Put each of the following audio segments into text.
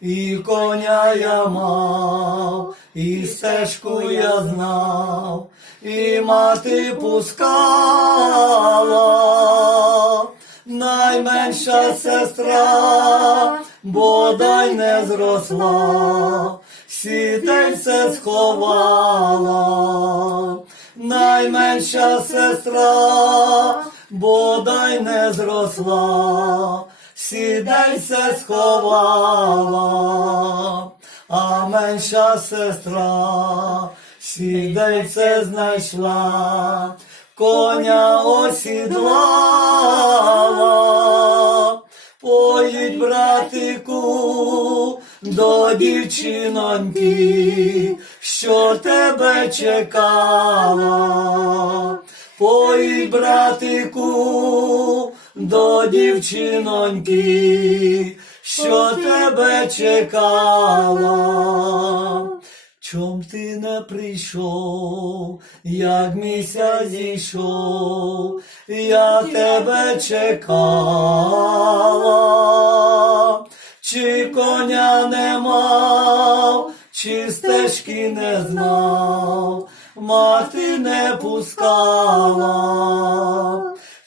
і коня я мав, і стежку я знав, і мати пускала, найменша сестра, бодай не зросла, сідельце сховала, найменша сестра, бодай не зросла, сідельце сховала, а менша сестра, сідельце знайшла, коня осідлала. Поїдь, братику, до дівчиноньки, що тебе чекала. Поїдь, братику, до дівчиноньки, що тебе чекала. Чом ти не прийшов, як місяць зійшов, я тебе чекала, чи коня не мав, чи стежки не знав, мати не пускала,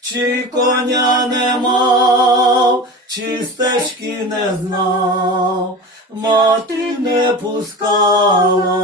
чи коня не мав, чи стежки не знав, мати не пускала.